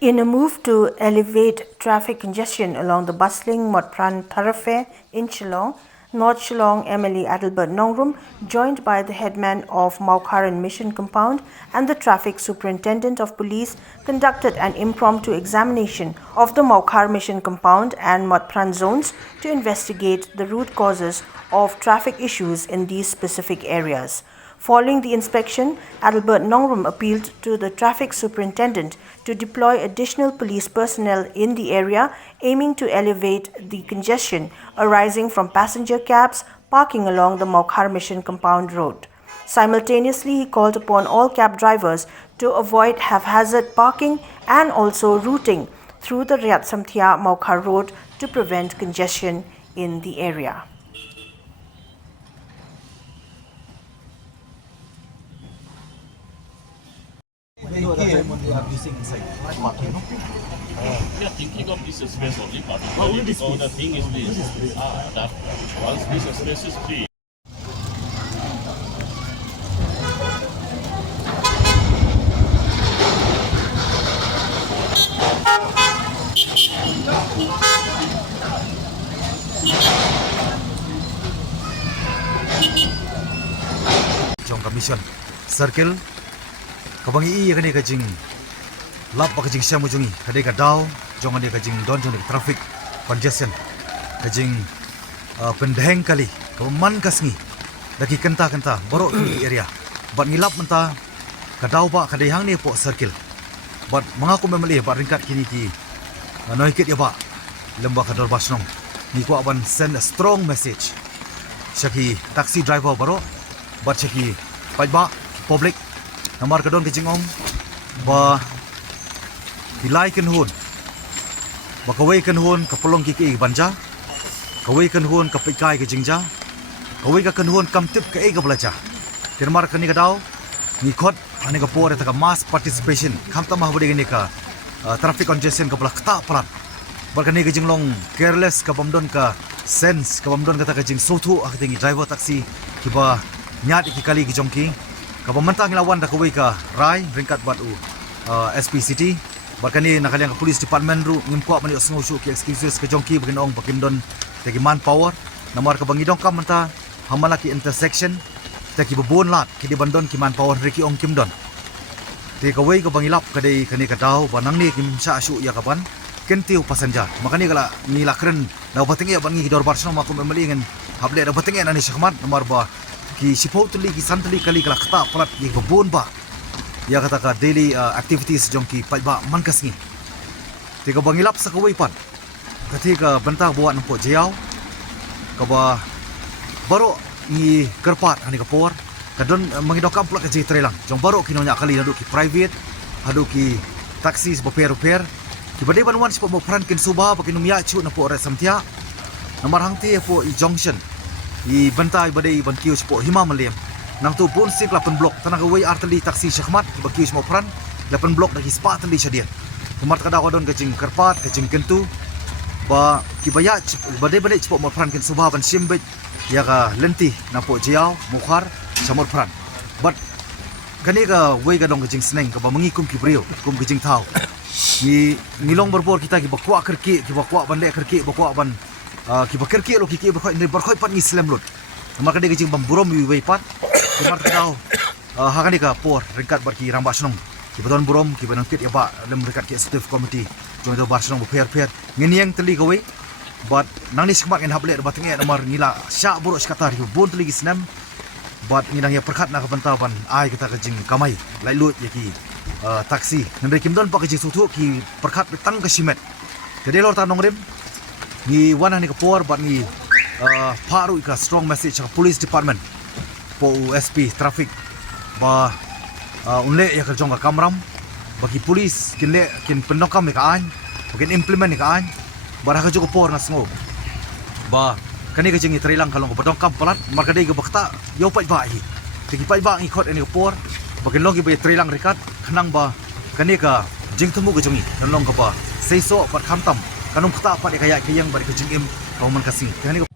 In a move to alleviate traffic congestion along the bustling Motphran thoroughfare in Shillong, North Shillong MLA Adelbert Nongrum, joined by the Headman of Mawkhar-Mission Compound and the Traffic Superintendent of Police, conducted an impromptu examination of the Mawkhar-Mission Compound and Motphran zones to investigate the root causes of traffic issues in these specific areas. Following the inspection, Adelbert Nongrum appealed to the Traffic Superintendent to deploy additional police personnel in the area, aiming to alleviate the congestion arising from passenger cabs parking along the Mawkhar-Mission Compound Road. Simultaneously, he called upon all cab drivers to avoid haphazard parking and also routing through the Riyat-Samthia Mawkhar Road to prevent congestion in the area. They are using inside parking, no? We are thinking of this space only, but only this because the space. thing is this, that once this space is free, Jong Commission Circle kabangi iya kani kajing lap ba kajing siamu jungi kadai kadau jong ani kajing don jong traffic congestion kajing pendeheng kali kaman kasngi daki kenta borok di area bat ngilap menta kadau ba kadai hang ni po circle bat mengaku memeli ba ringkat kini ki noikit ya ba lembah kador basnong ni ko aban send a strong message Shaki taxi driver baro bat shaki pajba public namar kadon kajing om ba hilai kan hun ba kawai kan hun kapolong kiki banja kawai kan hun kapikai ke jingja kawai ka kan hun kam tip ke ega belaja kirmar kani kadau ni khot ani ka por ta mass participation kham ta mahbudi ni ka traffic congestion ka bla kta plat bar kani ke jinglong careless ka bamdon ka sense ka bamdon ka ta ka jing sotu aktingi driver taxi kiba nyat iki kali ki jongki ka pemantang lawan da kawai ka rai ringkat batu SPCT barkani nakaliang ka police department ru ngimko mani osngo shu ki excuses ka jongki bagin ong bakindon tegi manpower namar ka bangidong kam manta hamala ki intersection tegi bobon lat ki di bandon ki manpower reki ong kimdon te kawai ka bangilap kadai kani ka daw banang ni kim sa shu ya kaban kentiu passenger makani kala ni lakren daw batingi bangi dor barsno ma ko memelingen hable daw batingi ani syahmat namar ba ki sipotli ki santli kali kala kata plat ki bobon ba ya kata ka daily activities jongki paiba mankasngi tiga bangilap sa kawai pan ketika bentang buat nampo jiau kaba baro ni kerpat ani kapor kadon mangidokam pula ke trelang jong baro kinonya kali hadu ki private hadu ki taxi repair ki badai banwan sipo mo peran kin suba bakinum ya chu nampo Riyat-Samthia namar hangti po i junction i bantai badai ban kios po hima malem nang tu pun sik 8 blok tanah kawai arteli taksi syahmat ba kios mo pran 8 blok dagi spa teli syadian kemat kada kodon kajing kerpat kajing kentu ba kibaya badai cepo mo pran kin subha ban simbet ya ka lenti napo jiao mukhar samor pran but kani ka wei ka dong kajing seneng ka ba mengikum kibrio kum kajing tau ni nilong berbor kita ki bakwa kerki ki bakwa ban le kerki bakwa ban ki bakerki lo ki bakhoi ni barkhoi pat ni slam lut maka dia kajing bamburom wi wei pat kemar kadau hakani ka por ringkat barki ramba snong ki badon burom ki banon kit ya ba lem ringkat ki executive committee jong do bar snong per ngeniang teli ka wei but nang ni skmat ngen hable ba tenge nomor ngila sya buruk skatar yu bon teli snam but nginang ya perkhat na ka bantaban ai kita kajing kamai lai lut ya ki taksi nang kimdon pa kajing sutu ki perkhat betang ka simet kede lor ta nongrim ni wana ni ka por but ni paru ka strong message sa police department po USP traffic ba unle ya ka jong ka kamram bagi police kinle kin pendokam ni ka an bakin implement ni ka an bara ka jugo por na sngo ba kani ka jingi trilang kalong ka pendokam palat marka dei ka bakta yo pai ba hi tigi pai ba ngi khot ani ka por bakin longi ba trilang rikat khanang ba kani ka jing temu ka jongi kanlong ka ba seiso pat khamtam kanong kata pat kaya kayang bari ka jingim kauman kasing kani